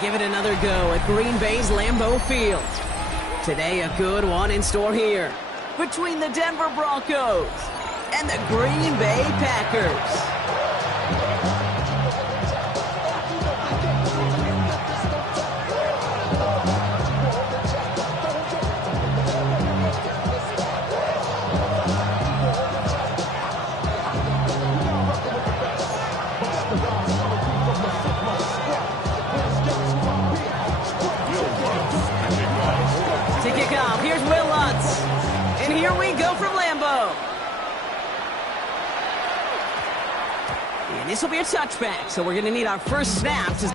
give it another go at Green Bay's Lambeau Field. Today, a good one in store here between the Denver Broncos and the Green Bay Packers. To kick off, here's Will Lutz. And here we go from Lambeau. And this will be a touchback, so we're going to need our first snap to...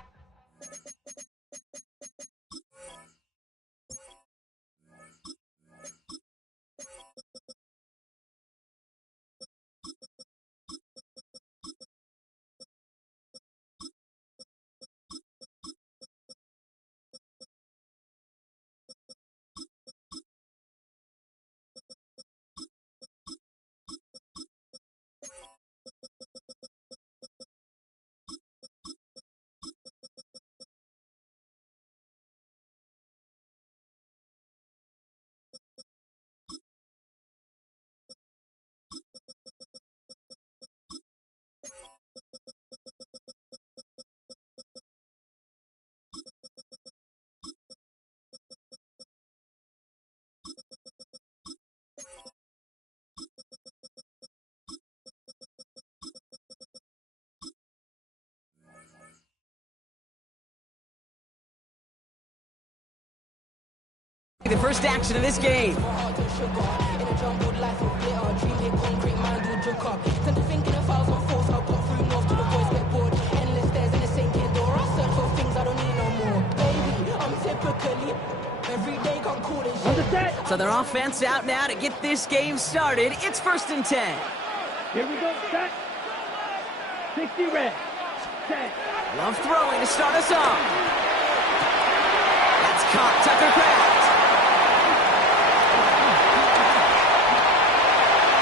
The first action of this game. So their offense out now to get this game started. It's 1st and 10. Here we go, set. 60 red. Set. Love throwing to start us off. That's caught. Tucker Craft.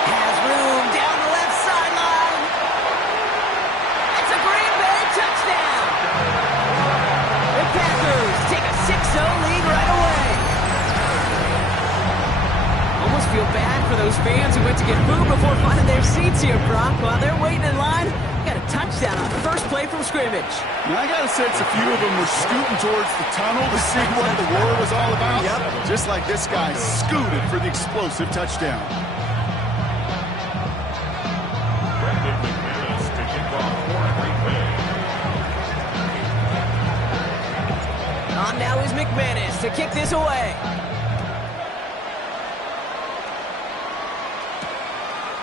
Has room down the left sideline. It's a Green Bay touchdown. The Packers take a 6-0 lead right away. Almost feel bad for those fans who went to get food before finding their seats here, Brock. While they're waiting in line, got a touchdown on the first play from scrimmage. Now, I got a sense a few of them were scooting towards the tunnel to see what the war was all about. Yep. Just like this guy scooted for the explosive touchdown. On now is McManus to kick this away.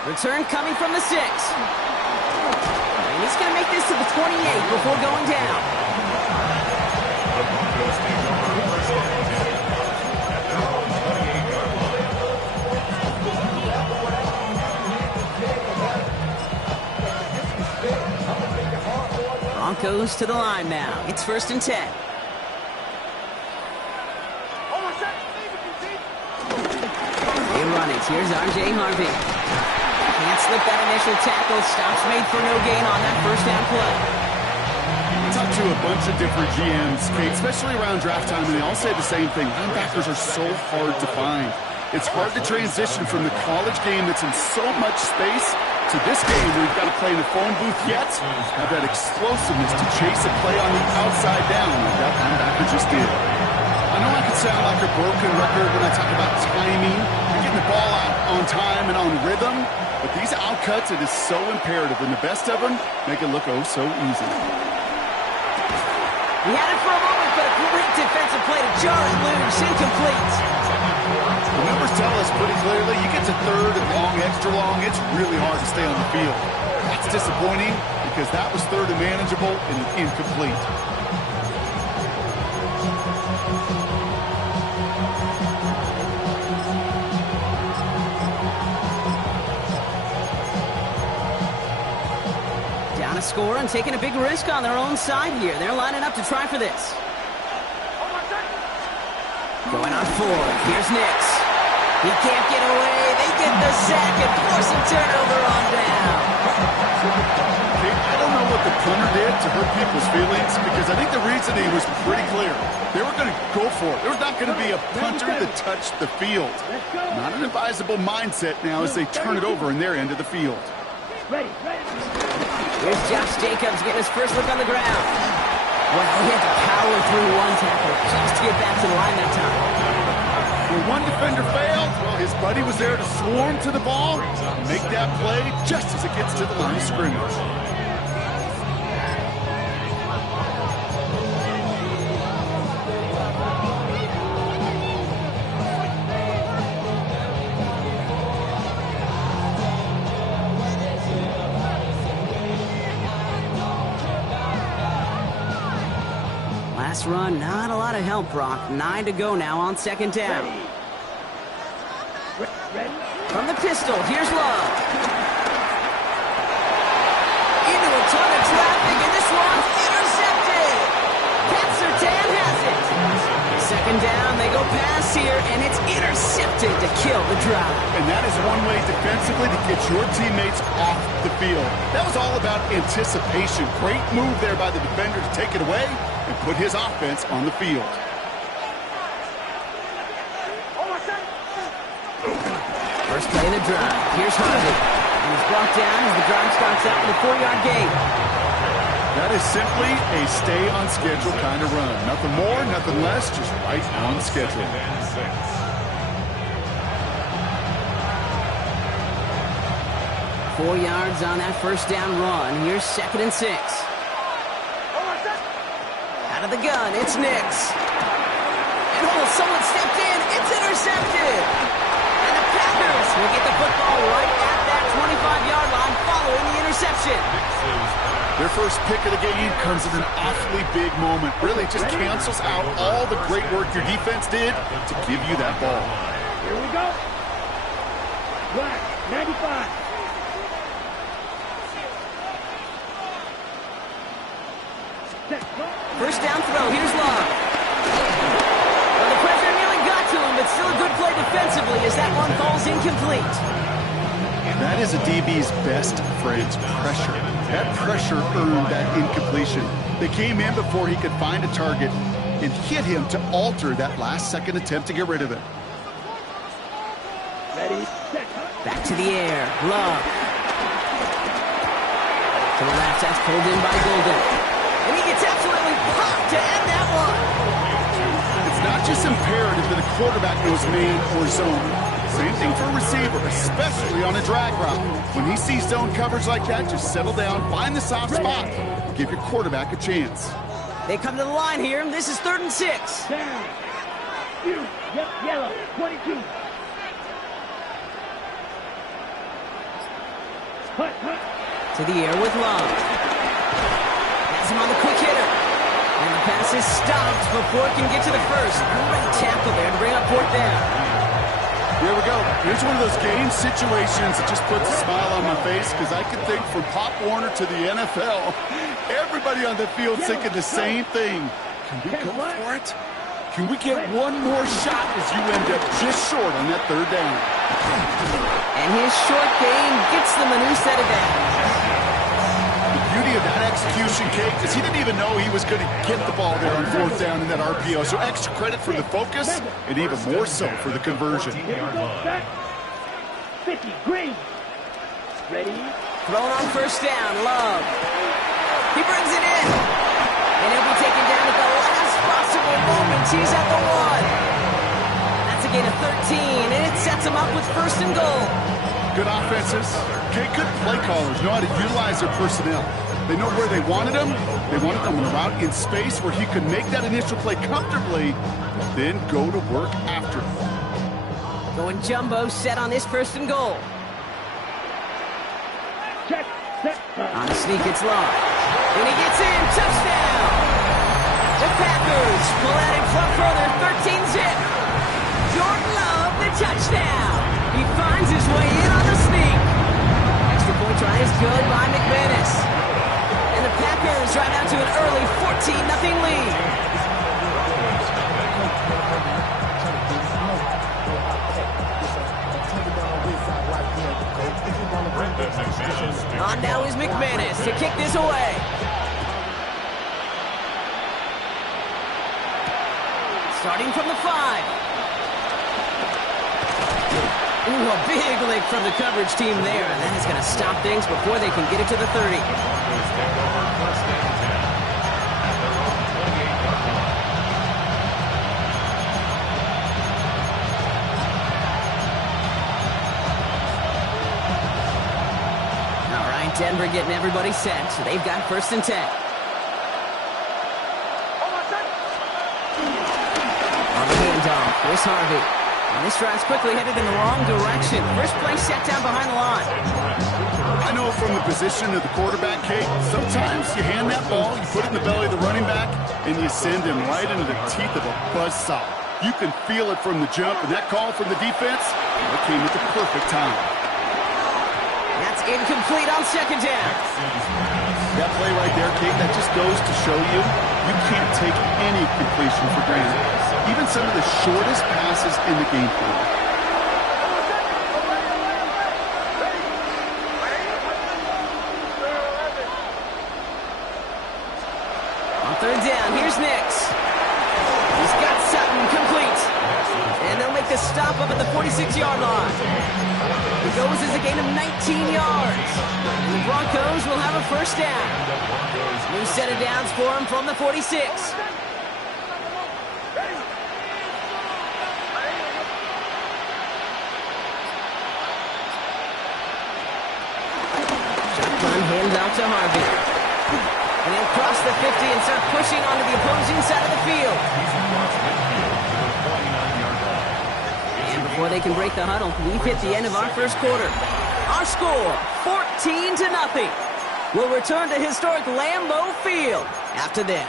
Return coming from the 6. And he's going to make this to the 28 before going down. Broncos to the line now. It's 1st and 10. They run it. Here's R.J. Harvey. Can't slip that initial tackle. Stops made for no gain on that first down play. I talked to a bunch of different GMs, Kate, especially around draft time, and they all say the same thing. Linebackers are so hard to find. It's hard to transition from the college game that's in so much space to this game where you've got to play in a phone booth yet have that explosiveness to chase a play on the outside down like that linebacker just did. I know I could sound like a broken record when I talk about timing and getting the ball out on time and on rhythm, but these outcuts, it is so imperative, and the best of them make it look oh so easy. He had it for a moment, but a great defensive play to jar it loose. Incomplete. The numbers tell us pretty clearly, you get to 3rd and long, extra long, it's really hard to stay on the field. That's disappointing because that was 3rd and manageable and incomplete. Down a score and taking a big risk on their own side here. They're lining up to try for this. Going on 4th. Here's Nix. He can't get away. They get the sack and force a turnover on down. I don't know know what the punter did to hurt people's feelings? Because I think the reasoning was pretty clear. They were going to go for it. There's not going to be a punter that touched the field. Not an advisable mindset now as they turn it over in their end of the field. Here's Josh Jacobs getting his first look on the ground. Well, he had to power through one tackle just to get back to the line that time. When one defender failed, well, his buddy was there to swarm to the ball and make that play just as it gets to the line of scrimmage. Last run, not a lot of help, Brock. 9 to go now on second down. From the pistol, here's Love. Into a ton of traffic, and this one's intercepted. Pat Surtain has it. Second down, they go pass here, and it's intercepted to kill the drive. And that is one way defensively to get your teammates off the field. That was all about anticipation. Great move there by the defender to take it away and put his offense on the field. First play of the drive. Here's Harvey. And he's brought down as the drive starts out with a 4-yard gain. That is simply a stay-on-schedule kind of run. Nothing more, nothing less, just right on schedule. 4 yards on that first down run. Here's 2nd and 6. Out of the gun, it's Nix. And someone stepped in. It's intercepted. And the Packers will get the football right at that 25-yard line following the interception. Their first pick of the game comes at an awfully big moment. Really just cancels out all the great work your defense did to give you that ball. Here we go. Black, 95. First down throw, here's Love. Well, the pressure nearly got to him, but still a good play defensively as that one falls incomplete. That is a DB's best phrase, pressure. That pressure earned that incompletion. They came in before he could find a target and hit him to alter that last-second attempt to get rid of it. Ready, set. Back to the air, Love. To the left, that's pulled in by Golden. And he gets absolutely popped to end that one. It's not just imperative that a quarterback knows man or zone. Same thing for a receiver, especially on a drag route. When he sees zone coverage like that, just settle down, find the soft spot, and give your quarterback a chance. They come to the line here, and this is 3rd and 6. Down. You. Yep, yellow. 22. Hut, hut. To the air with Love. Has him on the quick hitter. And the pass is stopped before it can get to the first. Great tackle there to bring up 4th down. Here we go. Here's one of those game situations that just puts a smile on my face because I can think from Pop Warner to the NFL, everybody on the field thinking the same thing. Can we go for it? Can we get one more shot as you end up just short on that 3rd down? And his short gain gets them a new set of downs. The beauty of that execution, Kate, is he didn't even know he was going to get the ball there on 4th down in that RPO. So extra credit for the focus and even more so for the conversion. Here we go, set. 50, green. Ready. Thrown on first down, Love. He brings it in. And he'll be taken down at the last possible moment. He's at the 1. That's a gain of 13, and it sets him up with 1st and goal. Good offenses. Okay, good play callers know how to utilize their personnel. They know where they wanted him. They wanted him in a route in space where he could make that initial play comfortably, then go to work after. Going jumbo, set on this 1st and goal. Check, set. On the sneak, it's Love. And he gets in, touchdown! The Packers pull out in front further, 13-zip. Jordan Love, the touchdown. He finds his way in on the sneak. Extra point try is good by McManus. And the Packers drive out to an early 14-0 lead. On now is McManus to kick this away. Starting from the 5. Ooh, a big lick from the coverage team there, and that is going to stop things before they can get it to the 30. All right, Denver getting everybody set, so they've got 1st and 10. On the handoff, here's Harvey. And this drive's quickly headed in the wrong direction. First play set down behind the line. I know from the position of the quarterback, Kate, sometimes you hand that ball, you put it in the belly of the running back, and you send him right into the teeth of a buzzsaw. You can feel it from the jump, and that call from the defense, it came at the perfect time. That's incomplete on 2nd down. That play right there, Kate, that just goes to show you can't take any completion for granted. Even some of the shortest passes in the game plan. On 3rd down, here's Nix. He's got Sutton complete. And they'll make the stop up at the 46-yard line. It goes as a gain of 19 yards. And the Broncos will have a 1st down. New set of downs for him from the 46. Shotgun handoff to Harvey. And he'll cross the 50 and start pushing onto the opposing side of the field. And before they can break the huddle, we've hit the end of our 1st quarter. Our score, 14-0. We'll return to historic Lambeau Field after this.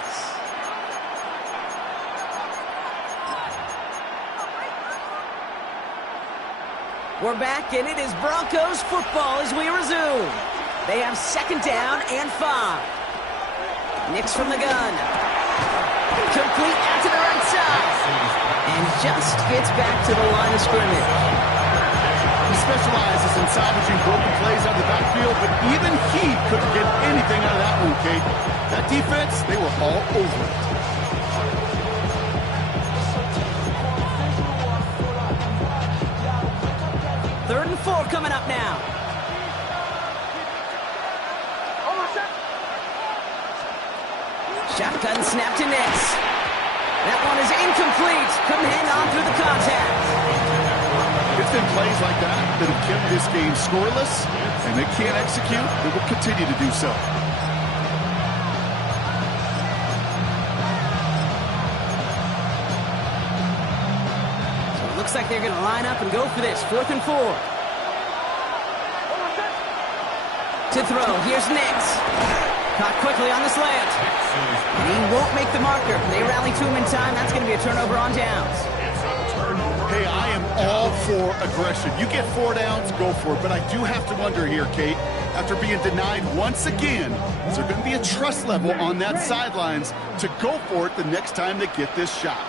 We're back, and it is Broncos football as we resume. They have 2nd down and 5. Nix from the gun. Complete out to the right side. And just gets back to the line of scrimmage. He specializes in salvaging broken plays out of the backfield, but even he couldn't get anything out of that one, Kate. That defense, they were all over it. Third and 4 coming up now. Shotgun snap to Nix. That one is incomplete. Couldn't hang on through the contact. It's been plays like that that have kept this game scoreless, and they can't execute. They will continue to do so. So it looks like they're going to line up and go for this. 4th and 4. To throw. Here's Nix. Caught quickly on the slant. And he won't make the marker. They rally to him in time. That's going to be a turnover on downs. Hey, I am all for aggression. You get 4 downs, go for it. But I do have to wonder here, Kate, after being denied once again, is there going to be a trust level on that sidelines to go for it the next time they get this shot?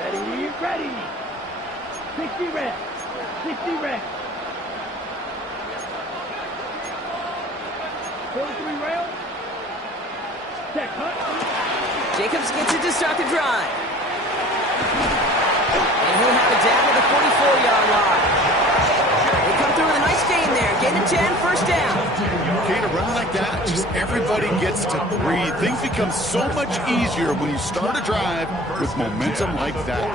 Ready, ready. 60 red. 60 red. 43 rail. Set cut. Jacobs gets it to start the drive. And he'll have it down to the 44-yard line. They come through with a nice gain there. Gain of 10, 1st down. Okay, to run like that, just everybody gets to breathe. Things become so much easier when you start a drive with momentum like that.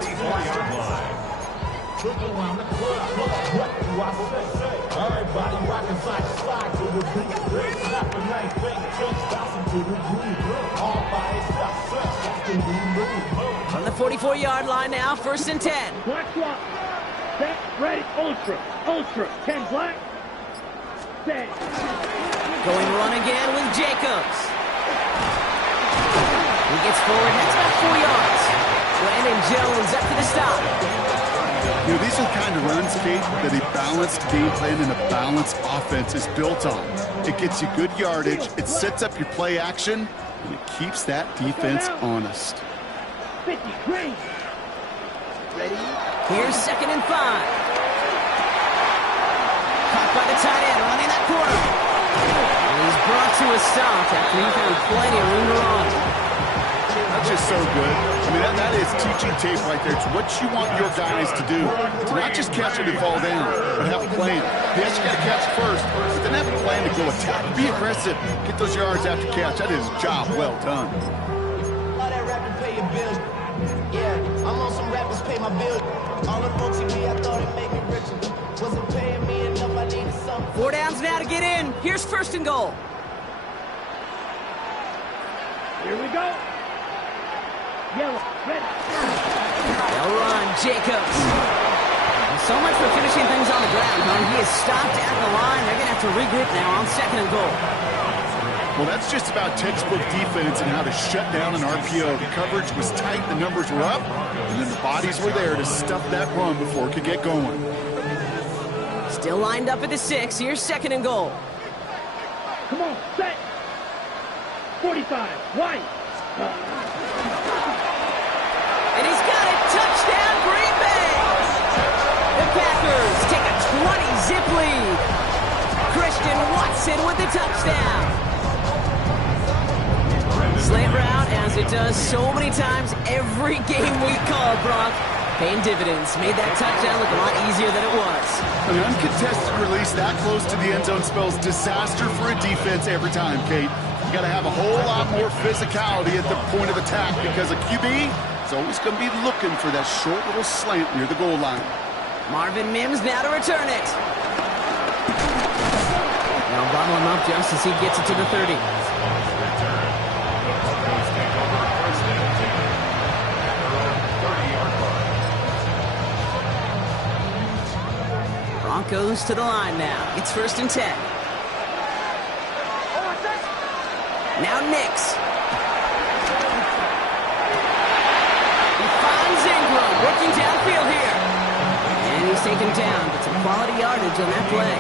On the 44-yard line now, 1st and 10. Black swap. Set, ready, ultra, ultra. 10 black. Set. Going run again with Jacobs. He gets forward, that's about 4 yards. Brandon Jones up to the stop. You know, these are the kind of runs, Kate, that a balanced game plan and a balanced offense is built on. It gets you good yardage, it sets up your play action, and it keeps that defense honest. 50, green. Ready. Here's 2nd and 5. Caught by the tight end, running that corner. And he's brought to a stop after he found plenty of room to run. A just so good. I mean, that is teaching tape right there. It's what you want your guys to do. To not just catch it and fall down, but have a plan. Yes, you got to catch first, but then have a plan to go attack. Be aggressive. Get those yards after catch. That is a job well done. All that rapping pay your bills. Yeah, I'm on some rappers pay my bills. All up on TV, I thought it made me richer. Wasn't paying me enough, I needed something. 4 downs now to get in. Here's 1st and goal. Here we go. Yellow, red. They'll run, Jacobs. And so much for finishing things on the ground, huh? He is stopped at the line. They're going to have to regroup now on 2nd and goal. Well, that's just about textbook defense and how to shut down an RPO. The coverage was tight, the numbers were up, and then the bodies were there to stuff that run before it could get going. Still lined up at the 6. Here's 2nd and goal. Come on, set. 45, wide. And he's got it. Touchdown, Green Bay. The Packers take a 20-zip lead. Christian Watson with the touchdown. Slant route, as it does so many times every game we call, Brock. Paying dividends. Made that touchdown look a lot easier than it was. An uncontested release that close to the end zone spells disaster for a defense every time, Kate. You got to have a whole lot more physicality at the point of attack because a QB is always going to be looking for that short little slant near the goal line. Marvin Mims now to return it. Now bottle him up just as he gets it to the 30. Broncos to the line now. It's 1st and 10. Now Nix. He finds Ingram working downfield here. And he's taken down, but some quality yardage on that play.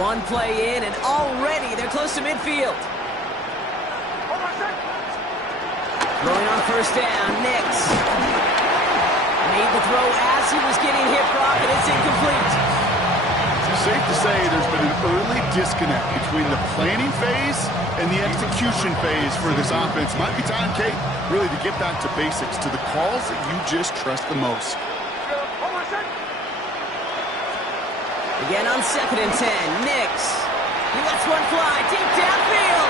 One play in, and already they're close to midfield. Throwing on 1st down, Nix. Made the throw as he was getting hit, Brock, and it's incomplete. Safe to say there's been an early disconnect between the planning phase and the execution phase for this offense. Might be time, Kate, really to get back to basics, to the calls that you just trust the most. Again on 2nd and 10, Nix. He lets one fly deep downfield.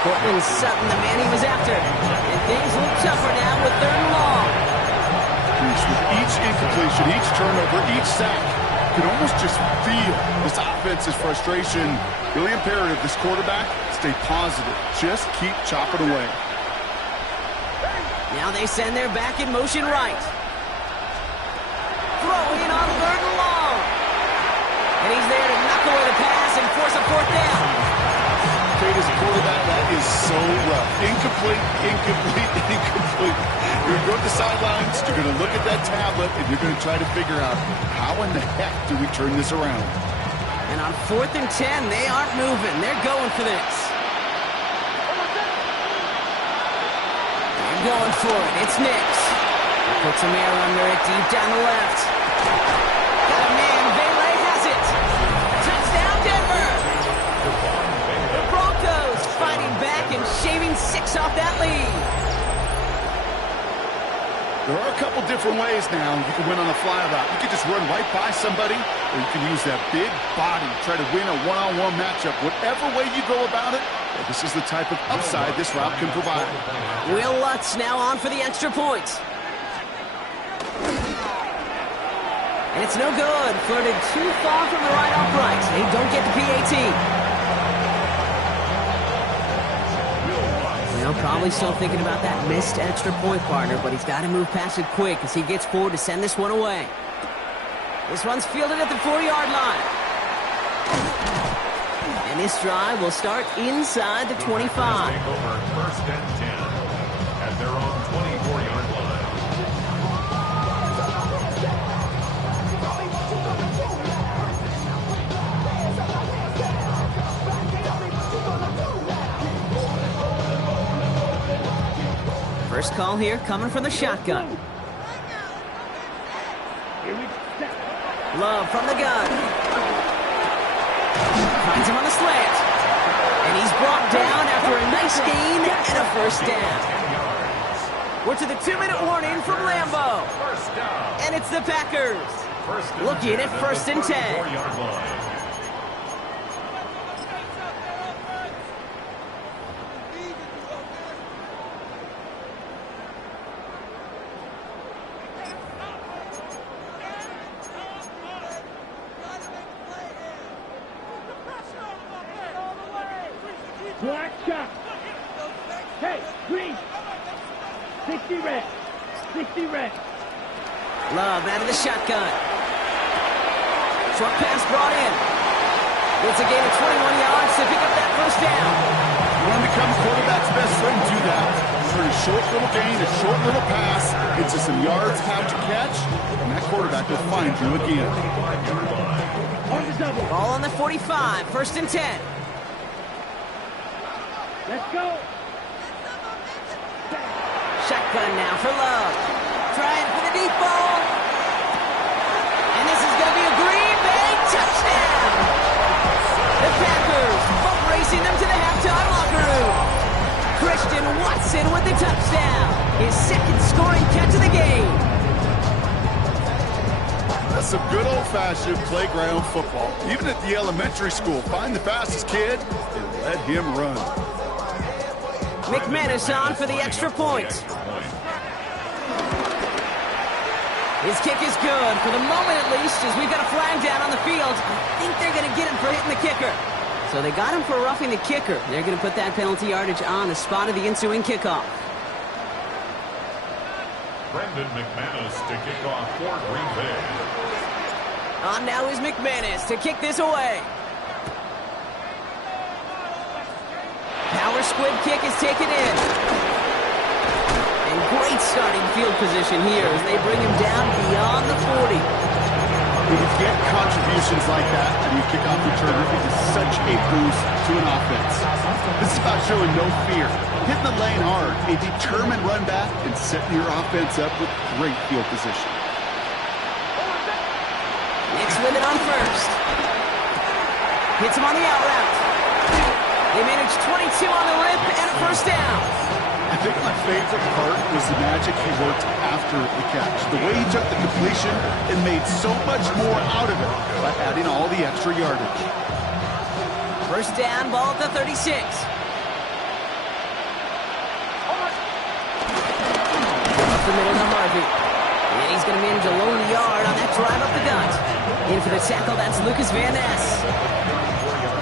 Cortland Sutton, the man he was after. And things look tougher now with 3rd and long. With each incompletion, each turnover, each sack, you can almost just feel this offense's frustration. Really imperative, this quarterback, stay positive. Just keep chopping away. Now they send their back in motion right. Throwing on 3rd and long. And he's there to knock away the pass and force a 4th down. Kate, as a quarterback, that is so rough. Incomplete, incomplete, incomplete. You're going to go to the sidelines, you're going to look at that tablet, and you're going to try to figure out how in the heck do we turn this around. And on 4th and 10, they aren't moving. They're going for this. They're going for it. It's Nix. Puts some air under it deep down the left. Got a man. Vele has it. Touchdown, Denver. The Broncos fighting back and shaving 6 off that lead. There are a couple different ways now you can win on a fly route. You can just run right by somebody, or you can use that big body, try to win a one-on-one matchup. Whatever way you go about it, this is the type of upside this route can provide. Will Lutz now on for the extra point. And it's no good. Flirted too far from the right upright. They don't get the PAT. Probably still thinking about that missed extra point, partner, but he's got to move past it quick as he gets forward to send this one away. This one's fielded at the 4-yard line. And this drive will start inside the 25. Take over 1st and 10 at their own 24-yard line. First call here coming from the shotgun. Love from the gun. Finds him on the slant. And he's brought down after a nice gain and a first down. We're to the 2-minute warning from Lambeau. And it's the Packers. Looking at 1st and 10. Black shot. Hey, green. 60 red. 60 red. Love out of the shotgun. Short pass brought in. It's a gain of 21 yards to pick up that first down. You want to become quarterback's best friend, do that. Turn a short little gain, a short little pass into some yards after catch, and that quarterback will find you again. On the double. Ball on the 45, 1st and 10. Let's go. Shotgun now for Love. Trying for the deep ball. And this is going to be a Green Bay touchdown. The Packers both racing them to the halftime locker room. Christian Watson with the touchdown. His 2nd scoring catch of the game. That's some good old-fashioned playground football. Even at the elementary school, find the fastest kid and let him run. McManus on for the extra point. His kick is good, for the moment at least, as we've got a flag down on the field. I think they're going to get him for hitting the kicker. So they got him for roughing the kicker. They're going to put that penalty yardage on the spot of the ensuing kickoff. Brendan McManus to kick off for Green Bay. On now is McManus to kick this away. Power squib kick is taken in. And great starting field position here as they bring him down beyond the 40. When you get contributions like that and you kick off returner, it is such a boost to an offense. This is about showing no fear, hitting the lane hard, a determined run back, and setting your offense up with great field position. Nix with it on 1st. Hits him on the out route. They managed 22 on the rip and a first down. I think my favorite part was the magic he worked after the catch. The way he took the completion and made so much more out of it by adding all the extra yardage. First down, ball at the 36. Up the middle to Harvey. And he's going to manage a low yard on that drive up the gut. In for the tackle, that's Lucas Van Ness.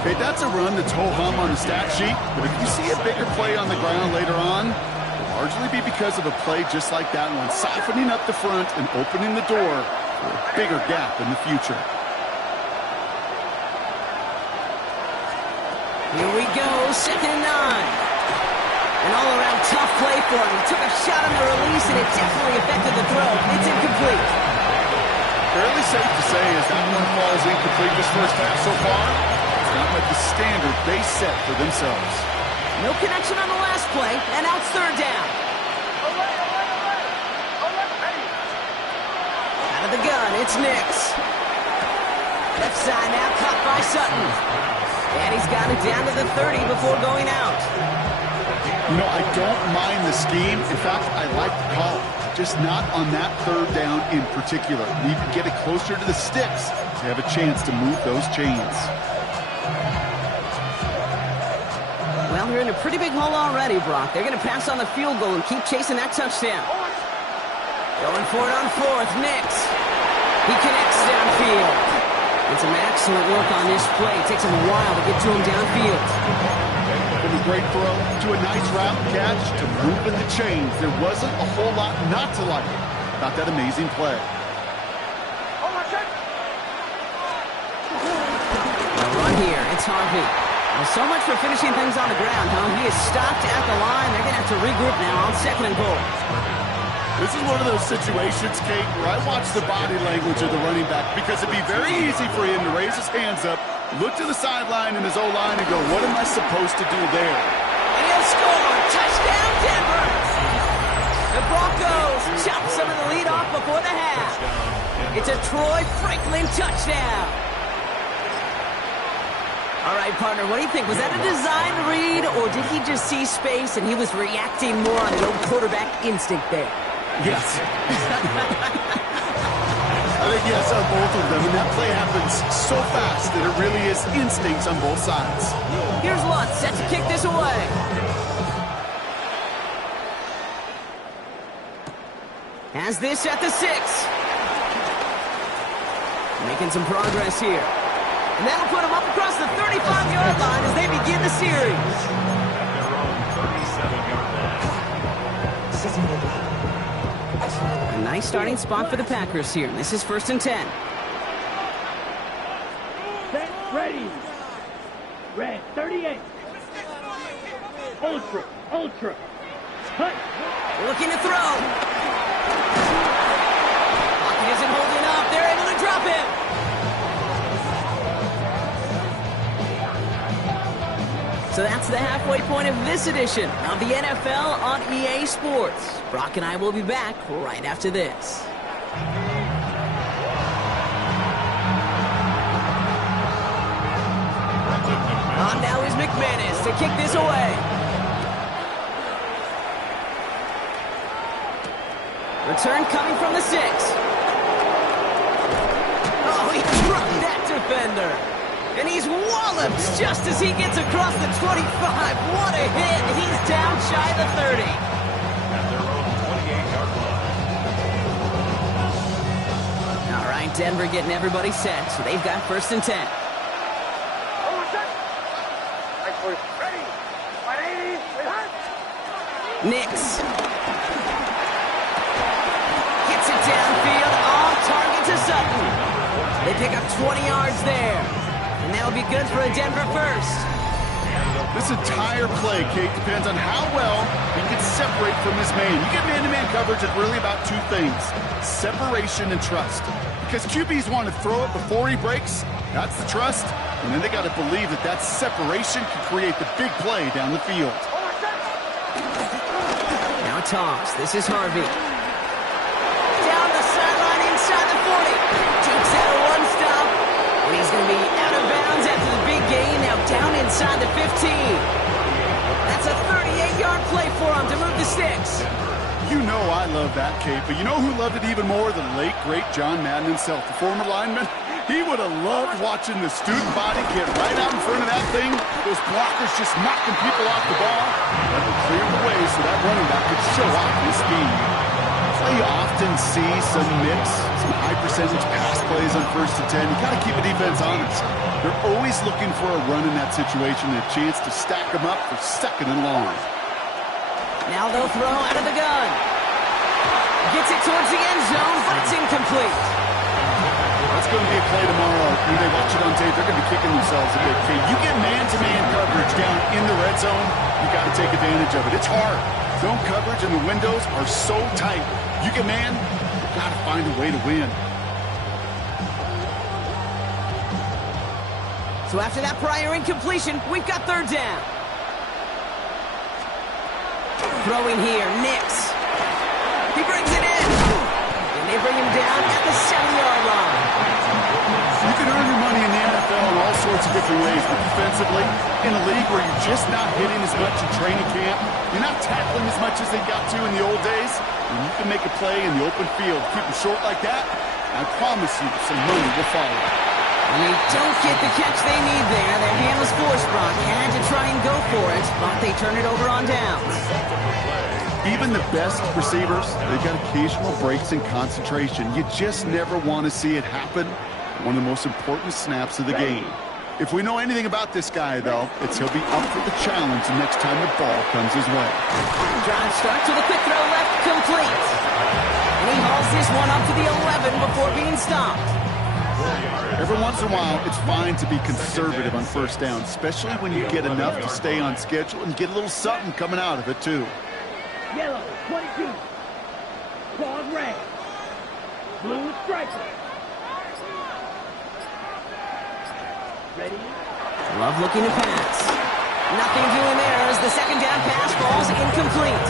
Okay, that's a run that's ho-hum on the stat sheet, but if you see a bigger play on the ground later on, it'll largely be because of a play just like that one, softening up the front and opening the door for a bigger gap in the future. Here we go, 2nd and 9. An all-around tough play for him. He took a shot on the release, and it definitely affected the throw. It's incomplete. Fairly safe to say as that one falls incomplete this first half so far. Not like the standard they set for themselves. No connection on the last play, and now it's 3rd down. Out of the gun, it's Nix. Left side now, caught by Sutton. And he's got it down to the 30 before going out. You know, I don't mind the scheme. In fact, I like the call. Just not on that 3rd down in particular. You can get it closer to the sticks to have a chance to move those chains. Well, they're in a pretty big hole already, Brock. They're going to pass on the field goal and keep chasing that touchdown. Going for it on 4th, Nix. He connects downfield. And some excellent work on this play. It takes him a while to get to him downfield. From a great throw to a nice route catch to moving the chains. There wasn't a whole lot not to like about that amazing play. Now run here, it's Harvey. Well, so much for finishing things on the ground, huh? He is stopped at the line. They're going to have to regroup now on 2nd and goal. This is one of those situations, Kate, where I watch the body language of the running back because it'd be very easy for him to raise his hands up, look to the sideline in his O-line and go, what am I supposed to do there? And he'll score. Touchdown, Denver. The Broncos chop some of the lead off before the half. It's a Troy Franklin touchdown. All right, partner, what do you think? Was that a design read, or did he just see space and he was reacting more on the old quarterback instinct there? Yes. I think yes on both of them, and that play happens so fast that it really is instincts on both sides. Here's Lutz set to kick this away. Has this at the 6. Making some progress here. And that'll put him up across the 35-yard line as they begin the series. At their own 37-yard line. A nice starting spot for the Packers here. This is 1st and 10. Set, ready. Red, 38. Ultra, ultra. Cut. Looking to throw. Pocket isn't holding up. They're able to drop him. So that's the halfway point of this edition of the NFL on EA Sports. Brock and I will be back right after this. On now is McManus to kick this away. Return coming from the 6. Oh, he dropped that defender. And he's walloped just as he gets across the 25. What a hit. He's down shy of the 30. At their own 28-yard line. All right, Denver getting everybody set. So they've got 1st and 10. Nix. Gets it downfield. Off target to Sutton. They pick up 20 yards there. And that'll be good for a Denver first. This entire play, Kate, depends on how well he can separate from his man. You get man-to-man coverage, it's really about two things: separation and trust. Because QBs want to throw it before he breaks. That's the trust. And then they got to believe that that separation can create the big play down the field. Now toss. This is Harvey. Down the sideline inside the 40. Takes out a one-stop. And he's going to be out of bounds after the big gain. Now down inside the 15. That's a 38-yard play for him to move the sticks. You know I love that, Kate, but you know who loved it even more? The late, great John Madden himself, the former lineman. He would have loved watching the student body get right out in front of that thing. Those blockers just knocking people off the ball. That would clear the way so that running back could show off his speed. You often see some mix, some high percentage pass plays on 1st and 10. You got to keep the defense honest. They're always looking for a run in that situation and a chance to stack them up for 2nd and long. Now they'll throw out of the gun. Gets it towards the end zone, but it's incomplete. That's going to be a play tomorrow. When they watch it on tape, they're going to be kicking themselves a bit. You get man-to-man coverage down in the red zone, you got to take advantage of it. It's hard. Zone coverage and the windows are so tight. You get man, you got to find a way to win. So after that prior incompletion, we've got 3rd down. Throwing here, Nix. He brings it in. And they bring him down at the 7-yard line. You can earn your money in the NFL in all sorts of different ways, but defensively, in a league where you're just not hitting as much in training camp, you're not tackling as much as they got to in the old days, and you can make a play in the open field, keep them short like that, I promise you some money will follow. And they don't get the catch they need there. Their hand was forced, Brock. Had to try and go for it, but they turn it over on downs. Even the best receivers, they've got occasional breaks in concentration. You just never want to see it happen. One of the most important snaps of the game. If we know anything about this guy, though, it's he'll be up for the challenge the next time the ball comes his way. Drive starts with a quick throw left, complete. And he hauls this one up to the 11 before being stopped. Every once in a while, it's fine to be conservative on 1st down, especially when you get enough to stay on schedule and get a little something coming out of it, too. Yellow, 22. Claws red. Blue striper. Ready? Love looking to pass. Nothing doing there as the 2nd down pass falls incomplete.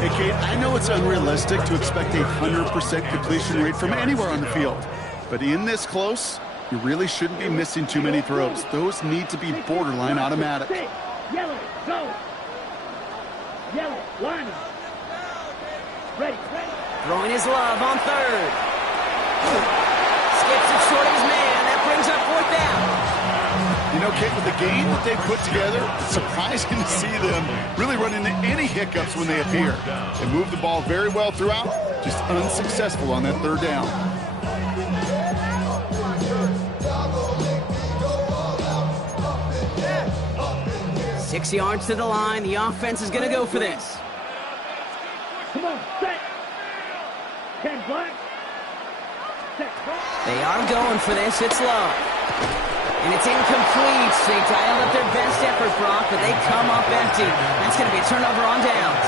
Hey, Kate, I know it's unrealistic to expect a 100% completion rate from anywhere on the field. But in this close, you really shouldn't be missing too many throws. Those need to be borderline automatic. Yellow, go. Yellow, line up. Ready. Throwing his love on third. Skips it short of his man. That brings up fourth down. You know, Kate, with the game that they put together, it's surprising to see them really run into any hiccups when they appear. They move the ball very well throughout, just unsuccessful on that third down. Six yards to the line. The offense is going to go for this. Come on, set. 10 black. Set. They are going for this. It's low. And it's incomplete. They dialed up their best effort, Brock, but they come up empty. That's going to be a turnover on downs.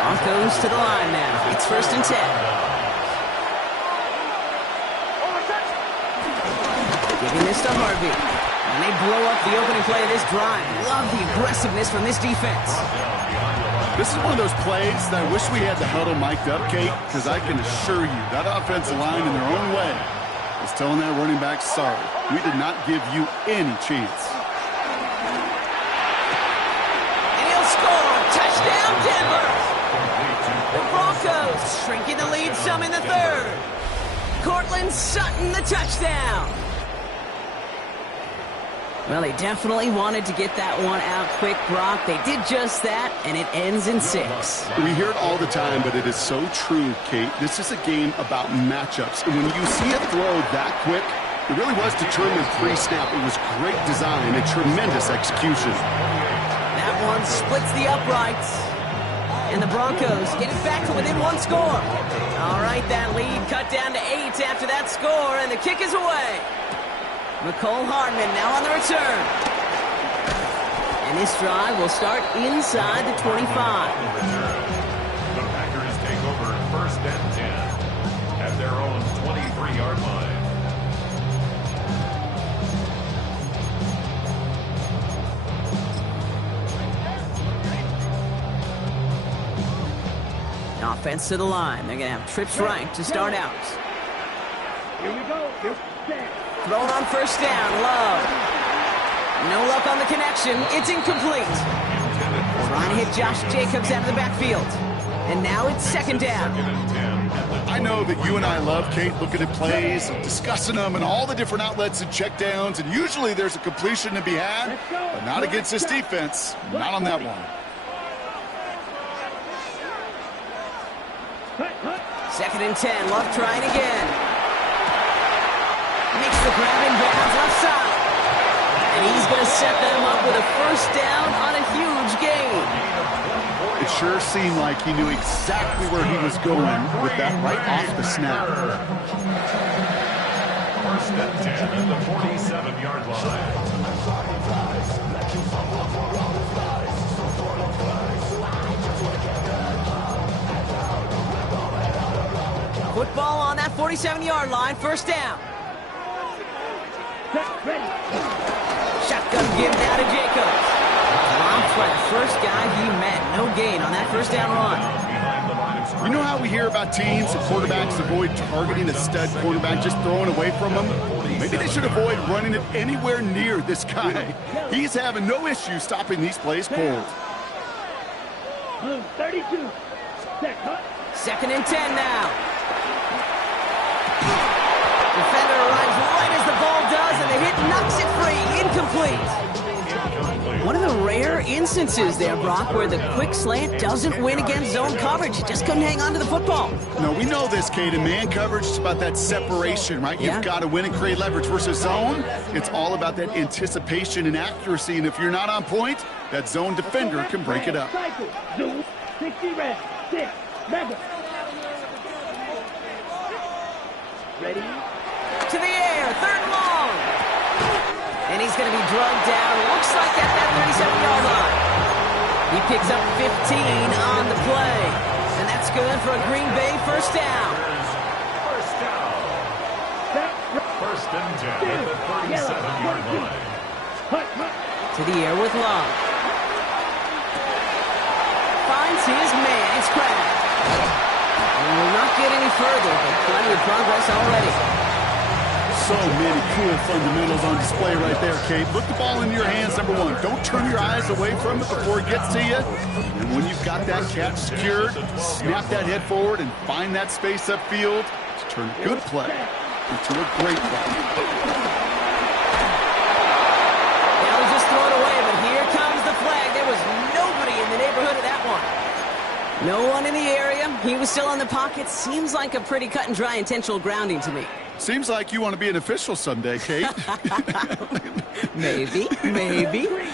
Broncos to the line now. It's 1st and 10. Giving this to Harvey. And they blow up the opening play of this drive. Love the aggressiveness from this defense. This is one of those plays that I wish we had the huddle mic'd up, Kate, because I can assure you that offensive line in their own way is telling that running back, sorry, we did not give you any chance. And he'll score. Touchdown, Denver. The Broncos shrinking the lead some in the third. Cortland Sutton, the touchdown. Well, they definitely wanted to get that one out quick, Brock. They did just that, and it ends in 6. We hear it all the time, but it is so true, Kate. This is a game about matchups. And when you see a throw that quick, it really was determined pre-snap. It was great design and tremendous execution. That one splits the uprights. And the Broncos get it back to within 1 score. All right, that lead cut down to 8 after that score, and the kick is away. McCole Hardman now on the return. And this drive will start inside the 25. The Packers take over 1st and 10 at their own 23-yard line. Offense to the line. They're going to have trips right to start out. Here we go. Here. Thrown on 1st down. Love. No luck on the connection. It's incomplete. Trying to hit Josh Jacobs out of the backfield. And now it's 2nd down. I know that you and I love, Kate, looking at plays and discussing them and all the different outlets and checkdowns, and usually there's a completion to be had, but not against this defense. Not on that one. 2nd and 10. Love trying again. Makes the grab in bounds left side. And he's going to set them up with a 1st down on a huge gain. It sure seemed like he knew exactly where he was going with that right off the snap. 1st and 10 at the 47-yard line. Football on that 47-yard line. 1st down. Ready. Shotgun give down to Jacobs. Dropped by the first guy he met. No gain on that 1st down run. You know how we hear about teams and quarterbacks avoid targeting a stud quarterback, just throwing away from him? Maybe they should avoid running it anywhere near this guy. He's having no issue stopping these plays cold. 32. Set. 2nd and 10 now. Defender arrives right as the ball does, and the hit knocks it free. Incomplete. One of the rare instances there, Brock, where the quick slant doesn't win against zone coverage. He just couldn't hang on to the football. No, we know this, Kate. In man coverage, it's about that separation, right? Yeah. You've got to win and create leverage versus zone. It's all about that anticipation and accuracy, and if you're not on point, that zone defender can break it up. Cycle. Zoom. 60 red. 6. Rebel. Ready. To the air, 3rd and long. And he's going to be drugged down. Looks like at that 37-yard line. He picks up 15 on the play. And that's good for a Green Bay 1st down. 1st down. 1st and 10 at the 37-yard line. To the air with Love. 5 finds his man. It's cracked. And we'll not get any further, but plenty of progress already. So many cool fundamentals on display right there, Kate. Look the ball into your hands, number one. Don't turn your eyes away from it before it gets to you. And when you've got that catch secured, snap that head forward and find that space upfield to turn a good play into a great play. Now we just throw it away, but here comes the flag. There was nobody in the neighborhood of that one. No one in the area. He was still in the pocket. Seems like a pretty cut and dry intentional grounding to me. Seems like you want to be an official someday, Kate. Maybe.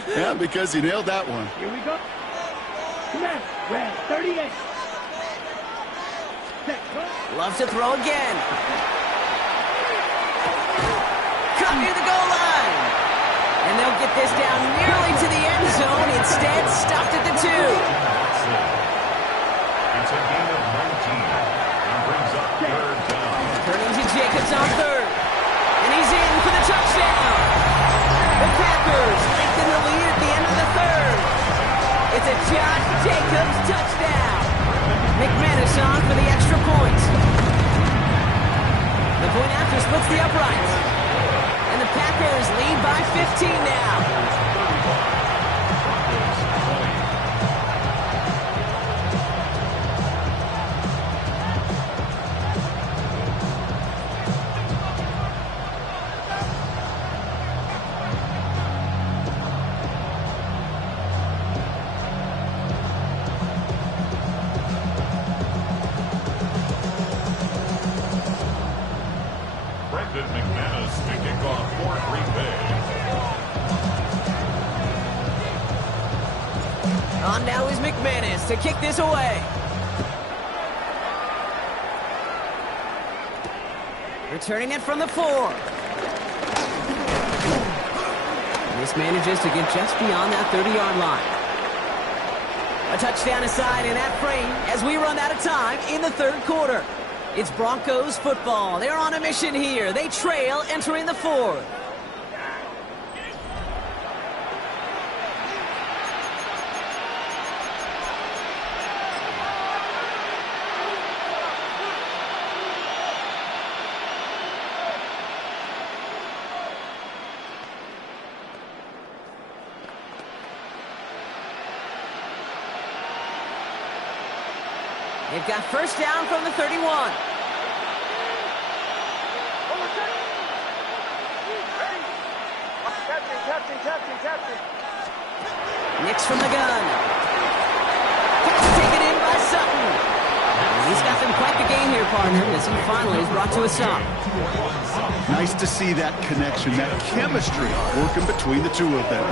Yeah, because you nailed that one. Here we go. Left, red, 38. Loves to throw again. Cut near the goal line. And they'll get this down nearly to the end zone. Instead, stopped at the 2. It's a gain of 19 and brings up third down. Turning to Jacobs on third. And he's in for the touchdown. The Packers lengthen the lead at the end of the third. It's a Josh Jacobs touchdown. McManus on for the extra point. The point after splits the uprights. And the Packers lead by 15 now. McManus to kick off for Green Bay. On now is McManus to kick this away. Returning it from the 4. This manages to get just beyond that 30-yard line. A touchdown aside in that frame as we run out of time in the third quarter. It's Broncos football. They're on a mission here. They trail entering the 4th. They've got first down from the 31. Nix from the gun. Pass taken in by Sutton. He's got them quite the game here, partner, as he finally is brought to a stop. Nice to see that connection, that chemistry working between the two of them.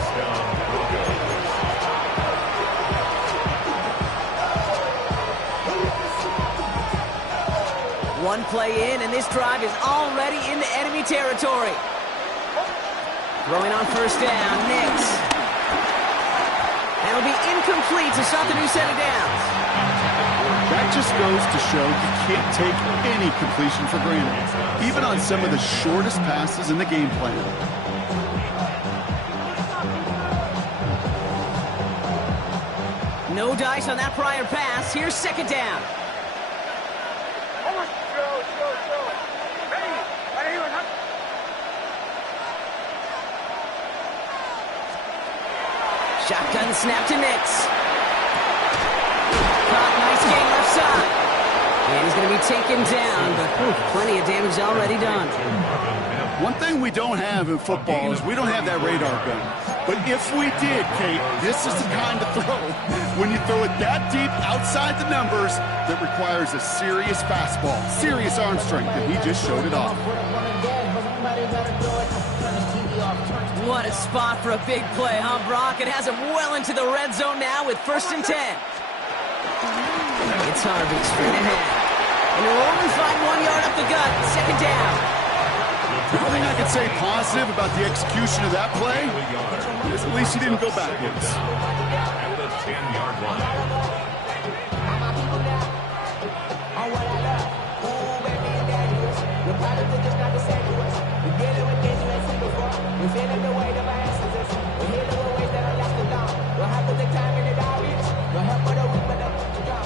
One play in, and this drive is already into enemy territory. Throwing on first down, Nix. And it'll be incomplete to start the new set of downs. That just goes to show you can't take any completion for granted, even on some of the shortest passes in the game plan. No dice on that prior pass. Here's second down. Shotgun snap to Nix. Caught, nice gain left side. And he's going to be taken down, but plenty of damage already done. One thing we don't have in football is we don't have that radar gun. But if we did, Kate, this is the kind of throw, when you throw it that deep outside the numbers, that requires a serious fastball, serious arm strength, and he just showed it off. What a spot for a big play, huh, Brock? It has him well into the red zone now with 1st and 10. It's Harvey straight ahead. And he'll only find 1 yard up the gut. Second down. The only thing I can say positive about the execution of that play is at least he didn't go backwards. At the 10-yard line.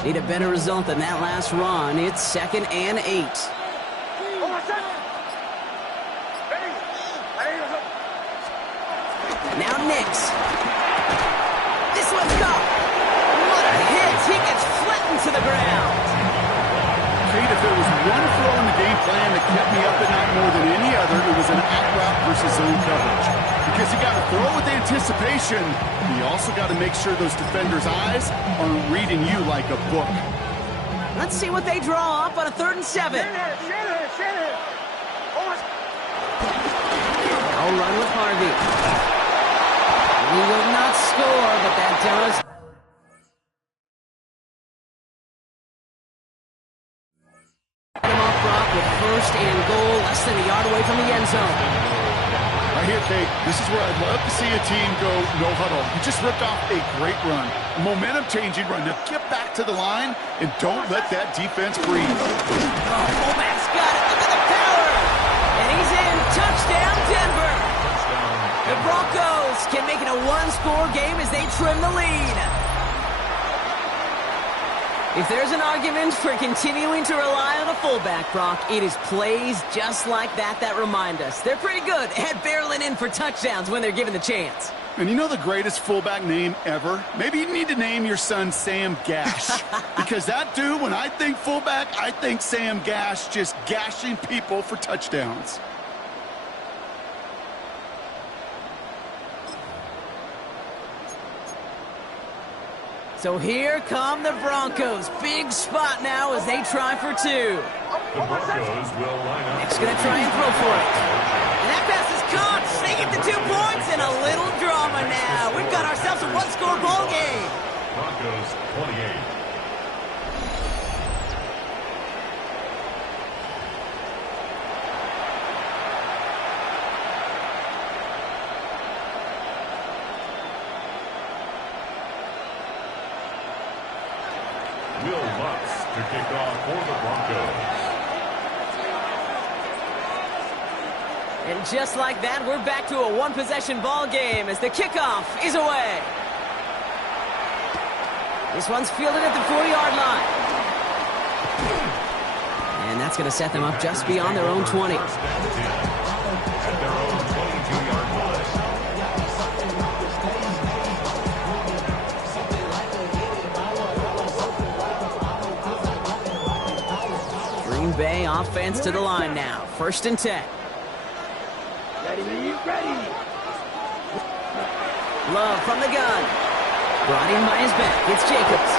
Need a better result than that last run. It's 2nd and 8. Now Nix. This one's gone. What a hit. He gets flattened to the ground. Kate, if there was one throw in the game plan that kept me up at night more than any other, it was an out route versus zone coverage. Because you got to throw with anticipation, you also got to make sure those defenders' eyes aren't reading you like a book. Let's see what they draw up on a 3rd and 7. I'll run with Harvey. He will not score, but that does. Him off Brock with 1st and goal, less than a yard away from the end zone. Right here, Kate, this is where I'd love to see a team go no huddle. You just ripped off a great run, a momentum-changing run. Now get back to the line and don't let that defense breathe. Oh, Womack's got it. Look at the power. And he's in. Touchdown, Denver. The Broncos can make it a 1-score game as they trim the lead. If there's an argument for continuing to rely on a fullback, Brock, it is plays just like that remind us. They're pretty good at barreling in for touchdowns when they're given the chance. And you know the greatest fullback name ever? Maybe you need to name your son Sam Gash. Because that dude, when I think fullback, I think Sam Gash just gashing people for touchdowns. So here come the Broncos. Big spot now as they try for 2. The Broncos will line up. Nick's going to try and throw for it. And that pass is caught. They get the 2 points and a little drama now. We've got ourselves a 1-score ball game. Broncos 28. Will Lutz to kick off for the Broncos. And just like that, we're back to a 1-possession ball game as the kickoff is away. This one's fielded at the 4-yard line. And that's going to set them up just beyond their own 20. First and 10 at their own 22-yard line. Green Bay offense to the line now. 1st and 10. Ready. Love from the gun. Brought in by his back. It's Jacobs.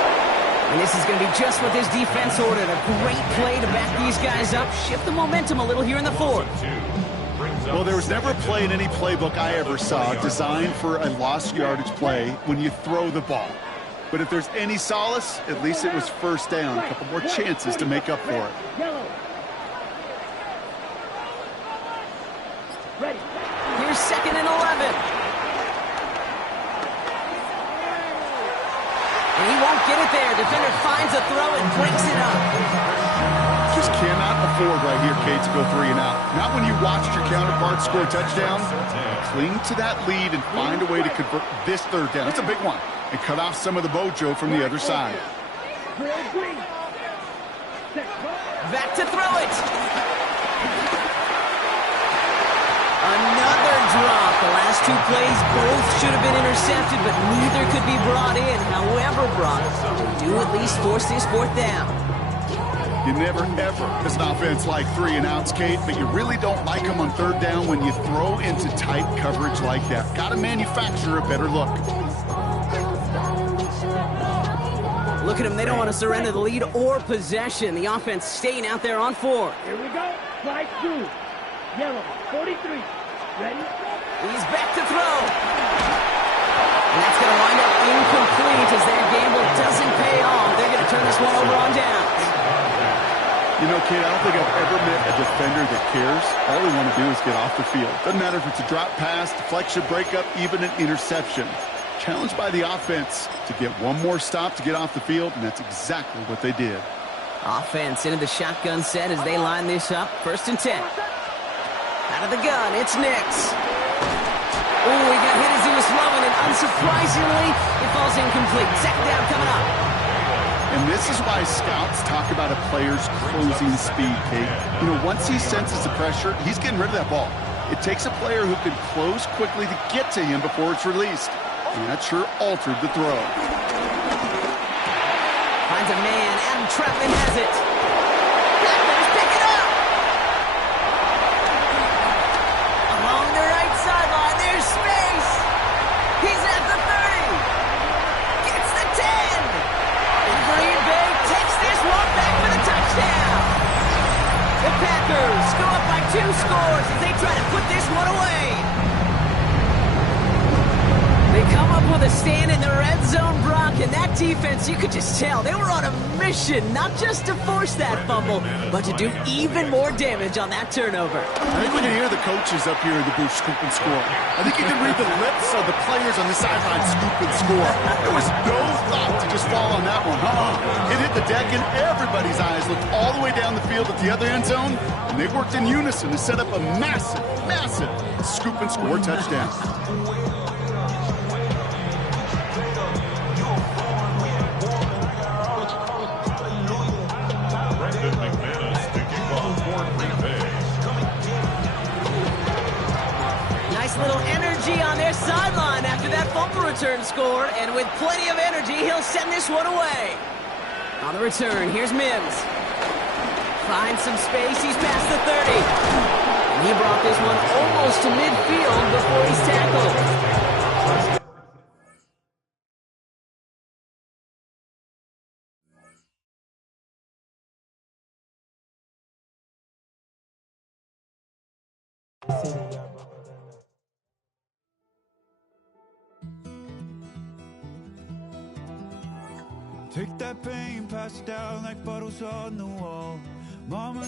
And this is going to be just what this defense ordered. A great play to back these guys up. Shift the momentum a little here in the 4th. Well, there was never a play in any playbook I ever saw designed for a lost yardage play when you throw the ball. But if there's any solace, at least it was 1st down. A couple more chances to make up for it. Yellow. Ready. Here's 2nd and 11. And he won't get it there. Defender finds a throw and breaks it up. Just cannot afford right here, Kate, to go 3 and out. Not when you watched your counterpart score a touchdown. Cling to that lead and find a way to convert this 3rd down. It's a big one. And cut off some of the mojo from the other side. Back to throw it. Another drop. The last 2 plays both should have been intercepted, but neither could be brought in. However, Brock, they do at least force this 4th down. You never, ever, as an offense, like 3 and outs, Kate, but you really don't like them on 3rd down when you throw into tight coverage like that. Got to manufacture a better look. Look at them. They don't want to surrender the lead or possession. The offense staying out there on 4. Here we go. Slide 2. Yellow. 43. Ready? He's back to throw. And that's going to wind up incomplete as their gamble doesn't pay off. They're going to turn this one over on downs. You know, Kate, I don't think I've ever met a defender that cares. All they want to do is get off the field. Doesn't matter if it's a drop pass, deflection, breakup, even an interception. Challenged by the offense to get one more stop to get off the field, and that's exactly what they did. Offense into the shotgun set as they line this up. 1st and 10. Out of the gun, it's Nix. Oh, he got hit as he was throwing, and unsurprisingly, it falls incomplete. 2nd down coming up. And this is why scouts talk about a player's closing speed, Kate. You know, once he senses the pressure, he's getting rid of that ball. It takes a player who can close quickly to get to him before it's released. And that sure altered the throw. Finds a man. Adam Troutman has it. Packers pick it up. Along the right sideline, there's space. He's at the 30. Gets the 10. And Green Bay takes this one back for the touchdown. The Packers go up by 2 scores as they try to put this one away. They come up with a stand in the red zone, Brock, and that defense, you could just tell, they were on a mission, not just to force that fumble, but to do even more damage on that turnover. I think we can hear the coaches up here in the booth scoop and score. I think you can read the lips of the players on the sideline scoop and score. There was no thought to just fall on that one. It hit the deck, and everybody's eyes looked all the way down the field at the other end zone, and they worked in unison to set up a massive, massive scoop and score touchdown. Nice little energy on their sideline after that fumble return score, and with plenty of energy, he'll send this one away. On the return, here's Mims. Finds some space, he's past the 30. And he brought this one almost to midfield before he's tackled. Take that pain, pass it down like bottles on the wall. Mama